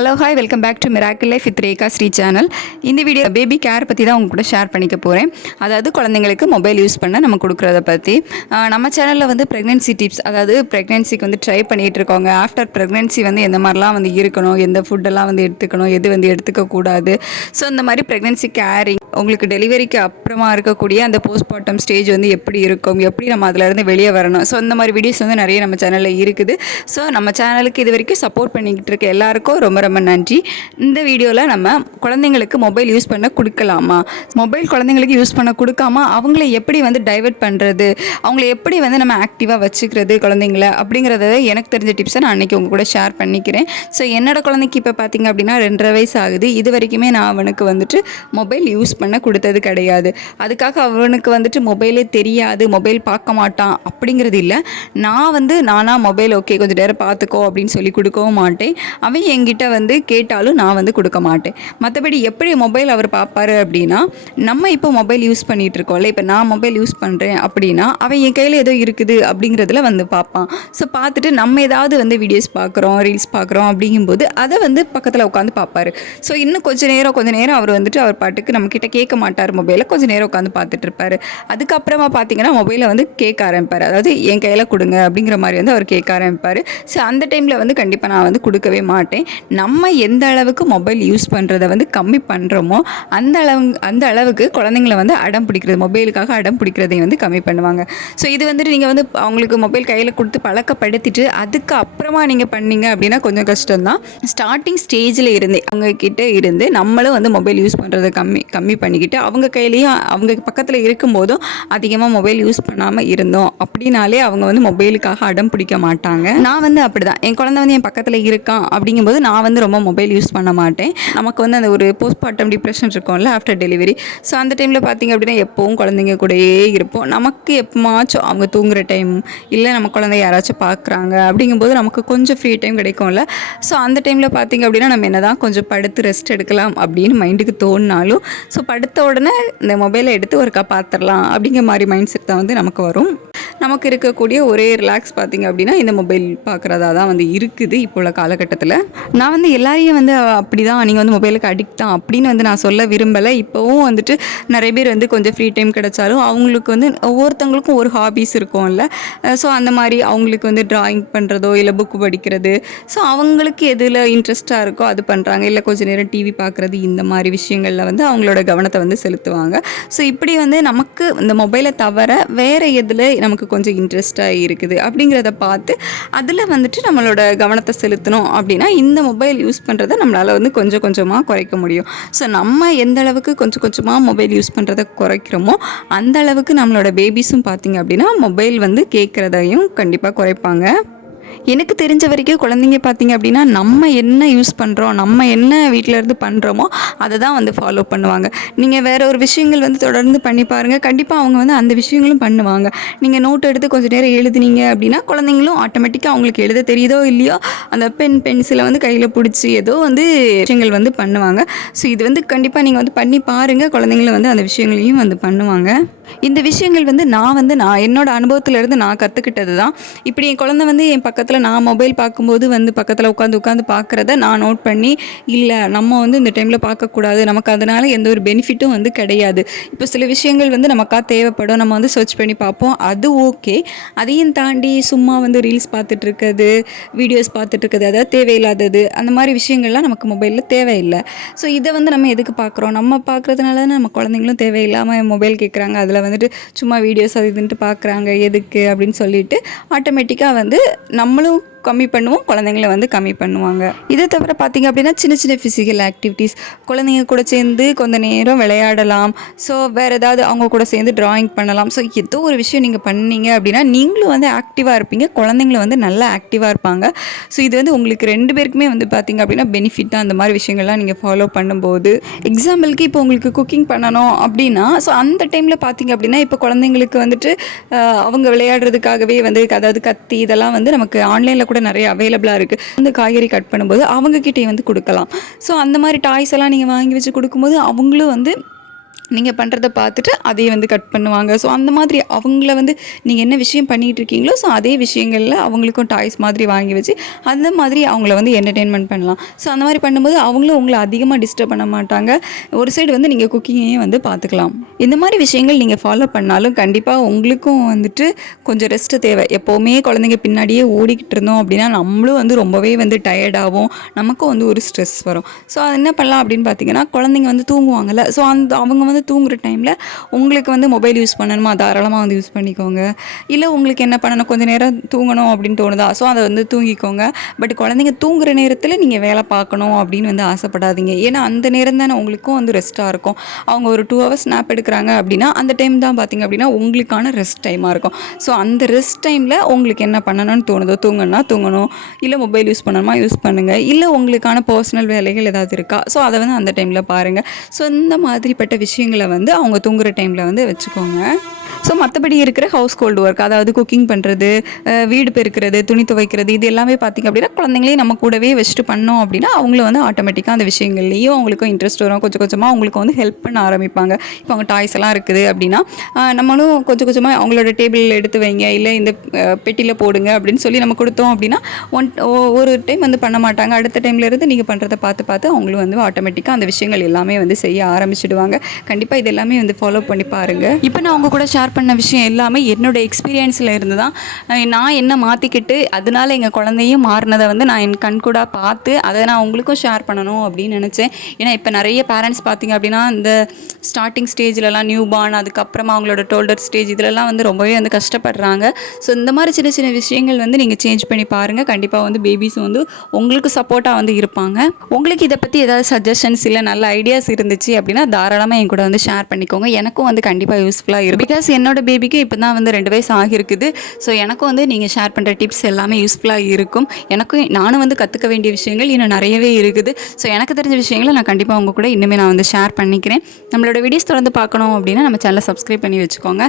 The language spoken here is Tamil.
Hello hi welcome back to Miracle Life with Rekha Sri channel. இந்த வீடியோ பேபி கேர் பற்றி தான் உங்க கூட ஷேர் பண்ணிக்க போகிறேன். அதாவது குழந்தைங்களுக்கு மொபைல் யூஸ் பண்ண நம்ம கொடுக்குறத பற்றி. நம்ம சேனலில் வந்து ப்ரெக்னென்சி டிப்ஸ், அதாவது ப்ரெக்னென்சிக்கு வந்து ட்ரை பண்ணிகிட்டு இருக்கோங்க. ஆஃப்டர் ப்ரெக்னென்சி வந்து எந்த மாதிரிலாம் வந்து இருக்கணும், எந்த ஃபுட்டெல்லாம் வந்து எடுத்துக்கணும், எது வந்து எடுத்துக்கக்கூடாது. ஸோ இந்த மாதிரி ப்ரெக்னென்சி கேரிங், உங்களுக்கு டெலிவரிக்கு அப்புறமா இருக்கக்கூடிய அந்த போஸ்ட்மார்ட்டம் ஸ்டேஜ் வந்து எப்படி இருக்கும், எப்படி நம்ம அதிலேருந்து வெளியே வரணும். ஸோ இந்த மாதிரி வீடியோஸ் வந்து நிறைய நம்ம சேனலில் இருக்குது. ஸோ நம்ம சேனலுக்கு இது வரைக்கும் சப்போர்ட் பண்ணிக்கிட்டு இருக்க எல்லாருக்கும் ரொம்ப ரொம்ப நன்றி. இந்த வீடியோவில் நம்ம குழந்தைங்களுக்கு மொபைல் யூஸ் பண்ண கொடுக்கலாமா, மொபைல் குழந்தைங்களுக்கு யூஸ் பண்ண கொடுக்காம அவங்கள எப்படி வந்து டைவர்ட் பண்ணுறது, அவங்கள எப்படி வந்து நம்ம ஆக்டிவாக வச்சுக்கிறது குழந்தைங்கள, அப்படிங்கிறத எனக்கு தெரிஞ்ச டிப்ஸை நான் அன்றைக்கி உங்கள் கூட ஷேர் பண்ணிக்கிறேன். ஸோ என்னோடய குழந்தைக்கு இப்போ பார்த்திங்க அப்படின்னா 2.5 வயசு ஆகுது. இது வரைக்குமே நான் அவனுக்கு வந்துட்டு மொபைல் யூஸ் பண்ண கொடுத்தது கிடையாது. அதுக்காக அவனுக்கு வந்துட்டு மொபைலே தெரியாது, மொபைல் பார்க்க மாட்டான் அப்படிங்கிறது இல்லை. நான் வந்து நானாக மொபைல் ஓகே கொஞ்சம் நேரம் பார்த்துக்கோ அப்படின்னு சொல்லி கொடுக்கவும் மாட்டேன். அவன் என்கிட்ட வந்து கேட்டாலும் நான் வந்து கொடுக்க மாட்டேன். மற்றபடி எப்படி மொபைல் அவர் பார்ப்பாரு அப்படின்னா, நம்ம இப்போ மொபைல் யூஸ் பண்ணிகிட்டு இருக்கோம்ல, இப்போ நான் மொபைல் யூஸ் பண்ணுறேன் அப்படின்னா அவன் என் கையில் ஏதோ இருக்குது அப்படிங்கிறதுல வந்து பார்ப்பான். ஸோ பார்த்துட்டு நம்ம ஏதாவது வந்து வீடியோஸ் பார்க்குறோம், ரீல்ஸ் பார்க்குறோம் அப்படிங்கும்போது அதை வந்து பக்கத்தில் உட்காந்து பார்ப்பாரு. ஸோ இன்னும் கொஞ்சம் நேரம் அவர் வந்துட்டு அவர் பாட்டுக்கு நம்மக்கிட்ட கேட்க மாட்டார். மொபைலை கொஞ்சம் நேரம் உட்காந்து பார்த்துட்டு இருப்பார். அதுக்கப்புறமா பார்த்தீங்கன்னா மொபைலை வந்து கேட்க ஆரம்பிப்பார். அதாவது என் கையில் கொடுங்க அப்படிங்கிற மாதிரி வந்து அவர் கேட்க ஆரம்பிப்பார். ஸோ அந்த டைமில் வந்து கண்டிப்பாக நான் வந்து கொடுக்கவே மாட்டேன். நம்ம எந்த அளவுக்கு மொபைல் யூஸ் பண்ணுறதை வந்து கம்மி பண்ணுறோமோ அந்த அளவுக்கு குழந்தைங்கள வந்து அடம் பிடிக்கிறது, மொபைலுக்காக அடம் பிடிக்கிறதையும் வந்து கம்மி பண்ணுவாங்க. ஸோ இது வந்துட்டு நீங்கள் வந்து அவங்களுக்கு மொபைல் கையில் கொடுத்து பழக்கப்படுத்திட்டு அதுக்கு அப்புறமா நீங்கள் பண்ணீங்க அப்படின்னா கொஞ்சம் கஷ்டம்தான். ஸ்டார்டிங் ஸ்டேஜில் இருந்தே அவங்கக்கிட்ட இருந்து நம்மளும் வந்து மொபைல் யூஸ் பண்ணுறதை கம்மி பண்ணிக்கிட்டு அவங்க கையிலையும் அவங்க பக்கத்தில் இருக்கும்போதும் அதிகமாக மொபைல் யூஸ் பண்ணாமல் இருந்தோம் அப்படின்னாலே அவங்க வந்து மொபைலுக்காக அடம் பிடிக்க மாட்டாங்க. நான் வந்து அப்படி தான், என் குழந்தை வந்து என் பக்கத்தில் இருக்கான் அப்படிங்கும்போது நான் வந்து ரொம்ப மொபைல் யூஸ் பண்ண மாட்டேன். நமக்கு வந்து அந்த ஒரு போஸ்ட்மார்ட்டம் டிப்ரெஷன் இருக்கும்ல ஆஃப்டர் டெலிவரி. ஸோ அந்த டைமில் பார்த்திங்க அப்படின்னா எப்போவும் குழந்தைங்க கூடயே இருப்போம். நமக்கு எப்போமாச்சும் அவங்க தூங்குகிற டைம், இல்லை நம்ம குழந்தை யாராச்சும் பார்க்குறாங்க அப்படிங்கும்போது நமக்கு கொஞ்சம் ஃப்ரீ டைம் கிடைக்கும்ல. ஸோ அந்த டைமில் பார்த்திங்க அப்படின்னா நம்ம என்ன தான் கொஞ்சம் படுத்து ரெஸ்ட் எடுக்கலாம் அப்படின்னு மைண்டுக்கு தோணினாலும், ஸோ படுத்த உடனே இந்த மொபைலை எடுத்து ஒருக்கா பார்த்துடலாம் அப்படிங்கிற மாதிரி மைண்ட் செட் தான் வந்து நமக்கு வரும். நமக்கு இருக்கக்கூடிய ஒரே ரிலாக்ஸ் பார்த்திங்க அப்படின்னா இந்த மொபைல் பார்க்குறதா தான் வந்து இருக்குது இப்போ உள்ள காலகட்டத்தில். நான் வந்து எல்லாரையும் வந்து அப்படி தான் நீங்கள் வந்து மொபைலுக்கு அடிக்ட் தான் அப்படின்னு வந்து நான் சொல்ல விரும்பலை. இப்போவும் வந்துட்டு நிறைய பேர் வந்து கொஞ்சம் ஃப்ரீ டைம் கிடச்சாலும் அவங்களுக்கு வந்து ஒவ்வொருத்தவங்களுக்கும் ஒரு ஹாபீஸ் இருக்கும்ல. ஸோ அந்த மாதிரி அவங்களுக்கு வந்து ட்ராயிங் பண்ணுறதோ இல்லை புக்கு படிக்கிறது, ஸோ அவங்களுக்கு எதில் இன்ட்ரெஸ்ட்டாக இருக்கோ அது பண்ணுறாங்க. இல்லை கொஞ்சம் நேரம் டிவி பார்க்குறது, இந்த மாதிரி விஷயங்களில் வந்து அவங்களோட கவனத்தை வந்து செலுத்துவாங்க. ஸோ இப்படி வந்து நமக்கு இந்த மொபைலை தவிர வேறு எதில் நமக்கு கொஞ்சம் இன்ட்ரெஸ்ட்டாக இருக்குது அப்படிங்கிறத பார்த்து அதில் வந்துட்டு நம்மளோட கவனத்தை செலுத்தணும் அப்படின்னா இந்த மொபைல் யூஸ் பண்ணுறதை நம்மளால் வந்து கொஞ்சம் கொஞ்சமாக குறைக்க முடியும். ஸோ நம்ம எந்த அளவுக்கு கொஞ்சம் கொஞ்சமாக மொபைல் யூஸ் பண்ணுறதை குறைக்கிறோமோ அந்த அளவுக்கு நம்மளோட பேபிஸும் பார்த்திங்க அப்படின்னா மொபைல் வந்து கேட்குறதையும் கண்டிப்பாக குறைப்பாங்க. எனக்கு தெரிஞ்ச வரைக்கும் குழந்தைங்க பார்த்திங்க அப்படின்னா நம்ம என்ன யூஸ் பண்ணுறோம், நம்ம என்ன வீட்டிலேருந்து பண்ணுறோமோ அதை தான் வந்து ஃபாலோ பண்ணுவாங்க. நீங்கள் வேறு ஒரு விஷயங்கள் வந்து தொடர்ந்து பண்ணி பாருங்கள், கண்டிப்பாக அவங்க வந்து அந்த விஷயங்களும் பண்ணுவாங்க. நீங்கள் நோட் எடுத்து கொஞ்சம் நேரம் எழுதுனீங்க அப்படின்னா குழந்தைங்களும் ஆட்டோமேட்டிக்காக அவங்களுக்கு எழுத தெரியுதோ இல்லையோ அந்த பென்சிலை வந்து கையில் பிடிச்சி ஏதோ வந்து விஷயங்கள் வந்து பண்ணுவாங்க. ஸோ இது வந்து கண்டிப்பாக நீங்கள் வந்து பண்ணி பாருங்கள், குழந்தைங்களும் வந்து அந்த விஷயங்களையும் வந்து பண்ணுவாங்க. இந்த விஷயங்கள் வந்து நான் என்னோடய அனுபவத்திலேருந்து நான் கற்றுக்கிட்டது தான். இப்படி என் குழந்தை வந்து என் பக்கத்தில் நான் மொபைல் பார்க்கும்போது வந்து பக்கத்தில் உட்காந்து பார்க்குறத நான் நோட் பண்ணி, இல்லை நம்ம வந்து இந்த டைமில் பார்க்கக்கூடாது, நமக்கு அதனால் எந்த ஒரு பெனிஃபிட்டும் வந்து கிடையாது. இப்போ சில விஷயங்கள் வந்து நமக்காக தேவைப்படும், நம்ம வந்து சர்ச் பண்ணி பார்ப்போம், அது ஓகே. அதையும் தாண்டி சும்மா வந்து ரீல்ஸ் பார்த்துட்ருக்கிறது, வீடியோஸ் பார்த்துட்ருக்குது, அதாவது தேவையில்லாதது, அந்த மாதிரி விஷயங்கள்லாம் நமக்கு மொபைலில் தேவையில்லை. ஸோ இதை வந்து நம்ம எதுக்கு பார்க்குறோம், நம்ம பார்க்குறதுனால தான் நம்ம குழந்தைங்களும் தேவையில்லாமல் மொபைல் கேட்குறாங்க, அதில் வந்துட்டு சும்மா வீடியோஸ் அது இதுன்ட்டு பார்க்குறாங்க எதுக்கு அப்படின்னு சொல்லிட்டு ஆட்டோமேட்டிக்காக வந்து நம்மளும் கம்மி பண்ணுவோம், குழந்தைங்கள வந்து கம்மி பண்ணுவாங்க. இதை தவிர பார்த்திங்க அப்படின்னா சின்ன சின்ன ஃபிசிக்கல் ஆக்டிவிட்டீஸ், குழந்தைங்க கூட சேர்ந்து கொஞ்ச நேரம் விளையாடலாம். ஸோ வேறு ஏதாவது அவங்க கூட சேர்ந்து ட்ராயிங் பண்ணலாம். ஸோ ஏதோ ஒரு விஷயம் நீங்கள் பண்ணீங்க அப்படின்னா நீங்களும் வந்து ஆக்டிவாக இருப்பீங்க, குழந்தைங்களும் வந்து நல்லா ஆக்டிவாக இருப்பாங்க. ஸோ இது வந்து உங்களுக்கு 2 பேருக்குமே வந்து பார்த்திங்க அப்படின்னா பெனிஃபிட் தான் அந்த மாதிரி விஷயங்கள்லாம் நீங்கள் ஃபாலோ பண்ணும்போது. எக்ஸாம்பிளுக்கு இப்போ உங்களுக்கு குக்கிங் பண்ணணும் அப்படின்னா, ஸோ அந்த டைமில் பார்த்திங்க அப்படின்னா இப்போ குழந்தைங்களுக்கு வந்துட்டு அவங்க விளையாடுறதுக்காகவே வந்து அதாவது கத்தி இதெல்லாம் வந்து நமக்கு ஆன்லைனில் கூட நிறைய அவைலபிளாக இருக்குது. அந்த காய்கறி கட் பண்ணும்போது அவங்கக்கிட்டே வந்து கொடுக்கலாம். ஸோ அந்த மாதிரி டாய்ஸ் எல்லாம் நீங்கள் வாங்கி வச்சு கொடுக்கும்போது அவங்களும் வந்து நீங்கள் பண்ணுறத பார்த்துட்டு அதையே வந்து கட் பண்ணுவாங்க. ஸோ அந்த மாதிரி அவங்கள வந்து நீங்கள் என்ன விஷயம் பண்ணிகிட்டு இருக்கீங்களோ ஸோ அதே விஷயங்களில் அவங்களுக்கும் டாய்ஸ் மாதிரி வாங்கி வச்சு அந்த மாதிரி அவங்கள வந்து என்டர்டெயின்மெண்ட் பண்ணலாம். ஸோ அந்த மாதிரி பண்ணும்போது அவங்களும் உங்களை அதிகமாக டிஸ்டர்ப் பண்ண மாட்டாங்க. ஒரு சைடு வந்து நீங்கள் குக்கிங்கையும் வந்து பார்த்துக்கலாம். இந்த மாதிரி விஷயங்கள் நீங்கள் ஃபாலோ பண்ணாலும் கண்டிப்பாக உங்களுக்கும் வந்துட்டு கொஞ்சம் ரெஸ்ட்டு தேவை. எப்போவுமே குழந்தைங்க பின்னாடியே ஓடிக்கிட்டு இருந்தோம் அப்படின்னா நம்மளும் வந்து ரொம்பவே வந்து டயர்டாகும், நமக்கும் வந்து ஒரு ஸ்ட்ரெஸ் வரும். ஸோ அது என்ன பண்ணலாம் அப்படின்னு பார்த்தீங்கன்னா, குழந்தைங்க வந்து தூங்குவாங்கல்ல, ஸோ அவங்க வந்து தூங்குற டைமில் உங்களுக்கு வந்து மொபைல் யூஸ் பண்ணணுமா தாராளமாக வந்து யூஸ் பண்ணிக்கோங்க. இல்லை உங்களுக்கு என்ன பண்ணணும், கொஞ்சம் நேரம் தூங்கணும் அப்படின்னு தோணுதா, ஸோ அதை வந்து தூங்கிக்கோங்க. பட் குழந்தைங்க தூங்குற நேரத்தில் நீங்கள் வேலை பார்க்கணும் அப்படின்னு வந்து ஆசைப்படாதீங்க. ஏன்னா அந்த நேரம் தானே உங்களுக்கும் வந்து ரெஸ்ட்டாக இருக்கும். அவங்க ஒரு 2 ஹவர்ஸ் ஸ்னாப் எடுக்கிறாங்க அப்படின்னா அந்த டைம் தான் பார்த்திங்க அப்படின்னா உங்களுக்கான ரெஸ்ட் டைமாக இருக்கும். ஸோ அந்த ரெஸ்ட் டைமில் உங்களுக்கு என்ன பண்ணணும்னு தோணுதோ தூங்கணும்னா தூங்கணும், இல்லை மொபைல் யூஸ் பண்ணணுமா யூஸ் பண்ணுங்கள், இல்லை உங்களுக்கான பர்சனல் வேலைகள் ஏதாவது இருக்கா ஸோ அதை வந்து அந்த டைமில் பாருங்கள். ஸோ இந்த மாதிரிப்பட்ட விஷயங்களை வந்து அவங்க தூங்குற டைமில் வந்து வச்சுக்கோங்க. ஸோ மற்றபடி இருக்கிற ஹவுஸ் ஹோல்டு ஒர்க், அதாவது குக்கிங் பண்ணுறது, வீடு பெருக்கிறது, துணி துவைக்கிறது, இது எல்லாமே பார்த்திங்க அப்படின்னா குழந்தைங்களையும் நம்ம கூடவே வச்சுட்டு பண்ணோம் அப்படின்னா அவங்களும் வந்து ஆட்டோமேட்டிக்காக அந்த விஷயங்கள்லேயும் அவங்களுக்கும் இன்ட்ரெஸ்ட் வரும். கொஞ்சம் கொஞ்சமாக அவங்களுக்கு வந்து ஹெல்ப் பண்ண ஆரம்பிப்பாங்க. இப்போ அவங்க டாய்ஸ் எல்லாம் இருக்குது அப்படின்னா நம்மளும் கொஞ்சம் கொஞ்சமாக அவங்களோட டேபிளில் எடுத்து வைங்க, இல்லை இந்த பெட்டியில் போடுங்க அப்படின்னு சொல்லி நம்ம கொடுத்தோம் அப்படின்னா ஒரு டைம் வந்து பண்ண மாட்டாங்க. அடுத்த டைம்லேருந்து நீங்கள் பண்ணுறதை பார்த்து பார்த்து அவங்களும் வந்து ஆட்டோமேட்டிக்காக அந்த விஷயங்கள் எல்லாமே வந்து செய்ய ஆரம்பிச்சிடுவாங்க. கண்டிப்பாக இது எல்லாமே வந்து ஃபாலோ பண்ணி பாருங்கள். இப்போ நான் அவங்க கூட ஷேர் பண்ண விஷயம் எல்லாமே என்னோடய எக்ஸ்பீரியன்ஸில் இருந்து தான். நான் என்ன மாற்றிக்கிட்டு அதனால் எங்கள் குழந்தையும் மாறினதை வந்து நான் என் கண் கூட பார்த்து அதை நான் உங்களுக்கும் ஷேர் பண்ணணும் அப்படின்னு நினச்சேன். ஏன்னா இப்போ நிறைய பேரண்ட்ஸ் பார்த்திங்க அப்படின்னா இந்த ஸ்டார்டிங் ஸ்டேஜ்லலாம் நியூ பார்ன், அதுக்கப்புறமா அவங்களோட டோல்டர் ஸ்டேஜ், இதிலலாம் வந்து ரொம்பவே வந்து கஷ்டப்படுறாங்க. ஸோ இந்த மாதிரி சின்ன சின்ன விஷயங்கள் வந்து நீங்கள் சேஞ்ச் பண்ணி பாருங்கள். கண்டிப்பாக வந்து பேபிஸும் வந்து உங்களுக்கு சப்போர்ட்டாக வந்து இருப்பாங்க. உங்களுக்கு இதை பற்றி ஏதாவது சஜஷன்ஸ் இல்லை நல்ல ஐடியாஸ் இருந்துச்சு அப்படின்னா தாராளமாக என் கூட வந்து ஷேர் பண்ணிக்கோங்க. எனக்கும் வந்து கண்டிப்பாக யூஸ்ஃபுல்லாக இருக்கும். பிகாஸ் என்னோட பேபிக்கு இப்போ தான் வந்து 2 வயசு ஆகியிருக்குது. ஸோ எனக்கும் வந்து நீங்கள் ஷேர் பண்ணுற டிப்ஸ் எல்லாமே யூஸ்ஃபுல்லாக இருக்கும். நானும் வந்து கற்றுக்க வேண்டிய விஷயங்கள் இன்னும் நிறையவே இருக்குது. ஸோ எனக்கு தெரிஞ்ச விஷயங்களை நான் கண்டிப்பாக உங்கள் கூட இன்னுமே நான் வந்து ஷேர் பண்ணிக்கிறேன். நம்மளோட வீடியோஸ் தொடர்ந்து பார்க்கணும் அப்படின்னா நம்ம சேனலை சப்ஸ்கிரைப் பண்ணி வச்சுக்கோங்க.